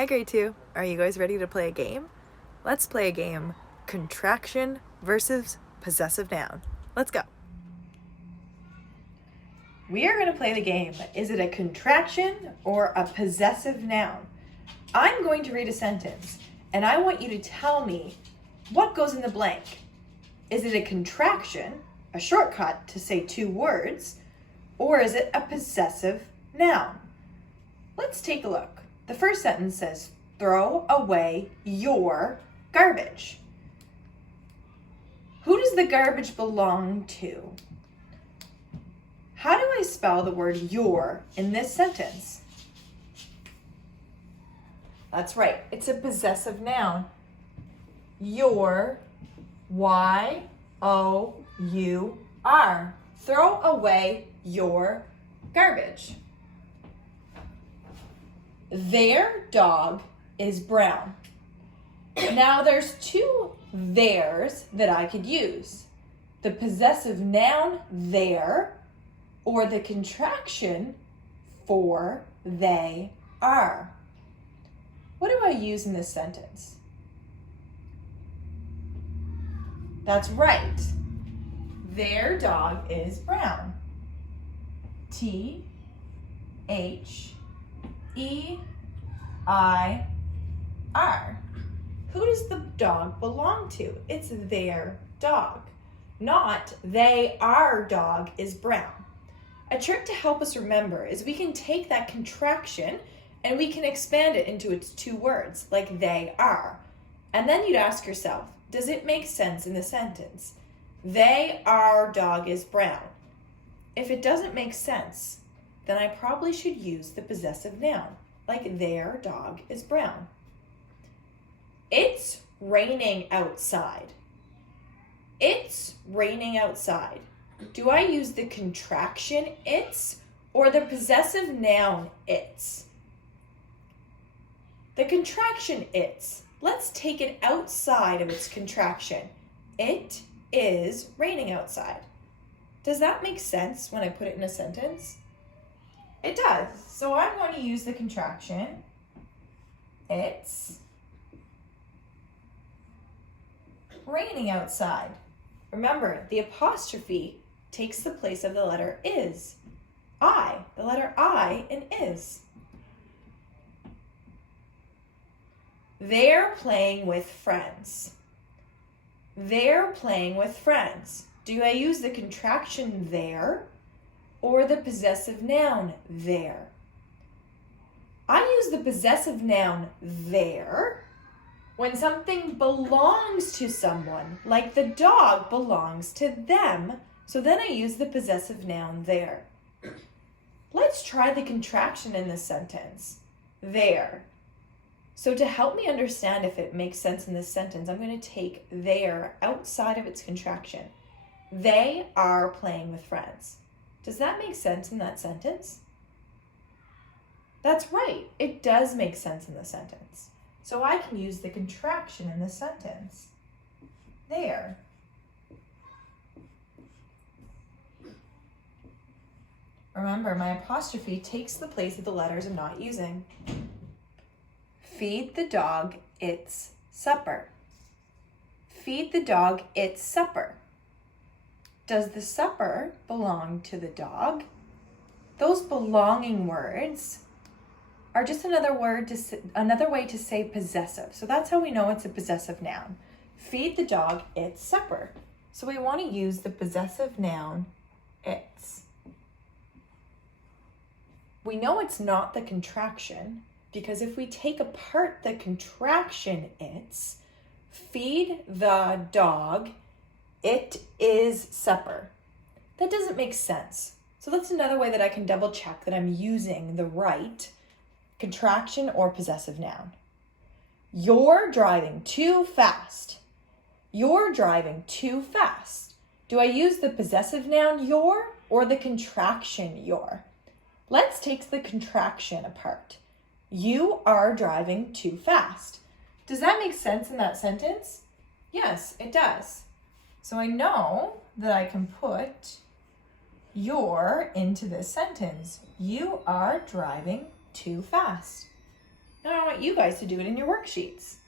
Hi, grade 2. Are you guys ready to play a game? Let's play a game, contraction versus possessive noun. Let's go. We are going to play the game. Is it a contraction or a possessive noun? I'm going to read a sentence, and I want you to tell me what goes in the blank. Is it a contraction, a shortcut to say two words, or is it a possessive noun? Let's take a look. The first sentence says, throw away your garbage. Who does the garbage belong to? How do I spell the word your in this sentence? That's right, it's a possessive noun. Your, Y-O-U-R. Throw away your garbage. Their dog is brown. Now there's two theirs that I could use. The possessive noun their or the contraction for they are. What do I use in this sentence? That's right. Their dog is brown. T-H-E-I-R. Who does the dog belong to? It's their dog, not they our dog is brown. A trick to help us remember is we can take that contraction and we can expand it into its two words, like they are. And then you'd ask yourself, does it make sense in the sentence? They our dog is brown. If it doesn't make sense, then I probably should use the possessive noun, like their dog is brown. It's raining outside. It's raining outside. Do I use the contraction it's or the possessive noun it's? The contraction it's. Let's take it outside of its contraction. It is raining outside. Does that make sense when I put it in a sentence? It does. So I'm going to use the contraction. It's raining outside. Remember, the apostrophe takes the place of the letter is. The letter I in is. They're playing with friends. They're playing with friends. Do I use the contraction there or the possessive noun there? I use the possessive noun there when something belongs to someone, like the dog belongs to them, so then I use the possessive noun there. Let's try the contraction in this sentence, there. So to help me understand if it makes sense in this sentence, I'm going to take there outside of its contraction. They are playing with friends. Does that make sense in that sentence? That's right, it does make sense in the sentence. So I can use the contraction in the sentence. There. Remember, my apostrophe takes the place of the letters I'm not using. Feed the dog its supper. Feed the dog its supper. Does the supper belong to the dog? Those belonging words are just another way to say possessive. So that's how we know it's a possessive noun. Feed the dog its supper. So we want to use the possessive noun its. We know it's not the contraction because if we take apart the contraction it's, feed the dog, it is supper. That doesn't make sense. So that's another way that I can double check that I'm using the right contraction or possessive noun. You're driving too fast. You're driving too fast. Do I use the possessive noun your or the contraction your? Let's take the contraction apart. You are driving too fast. Does that make sense in that sentence? Yes, it does. So I know that I can put your into this sentence. You are driving too fast. Now I want want you guys to do it in your worksheets.